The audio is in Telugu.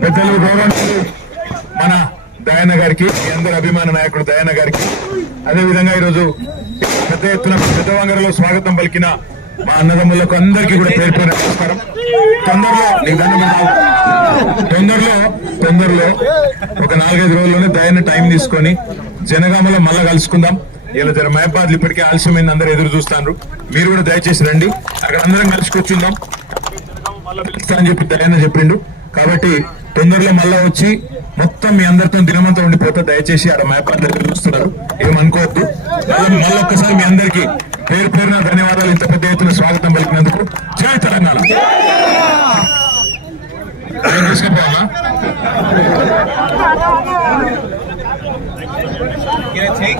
పెద్దలు గౌరవాలు మన దయాన గారికి అందరి అభిమాన నాయకుడు దయాన గారికి అదే విధంగా ఈరోజు పెద్ద ఎత్తున పెద్దవంగరలో స్వాగతం పలికిన మా అన్నదమ్ములకు అందరికీ కూడా పేరు పేరు నమస్కారం తొందరలో నీకు తొందరలో తొందరలో ఒక నాలుగైదు రోజుల్లోనే దయన టైం తీసుకొని జనగామలో మళ్ళా కలుసుకుందాం. ఇలా జర మహబాద్లు ఇప్పటికే ఆలస్యమైంది అందరూ ఎదురు చూస్తాను మీరు కూడా దయచేసి రండి. అక్కడ అందరం కలిసి కూర్చుందాం. పిలుస్తా అని చెప్పి దయన చెప్పిండు. కాబట్టి తొందరలో మళ్ళా వచ్చి మొత్తం మీ అందరితో దినమంతా ఉండిపోతే దయచేసి ఆడ మ్యాపార్లు చూస్తున్నారు. ఏమనుకోవద్దు మళ్ళీ ఒక్కసారి మీ అందరికి పేరు పేరున ధన్యవాదాలు. ఇంత పెద్ద ఎత్తున స్వాగతం పలికినందుకు. జై తెలంగాణ. తీసుకుపోమా చేయి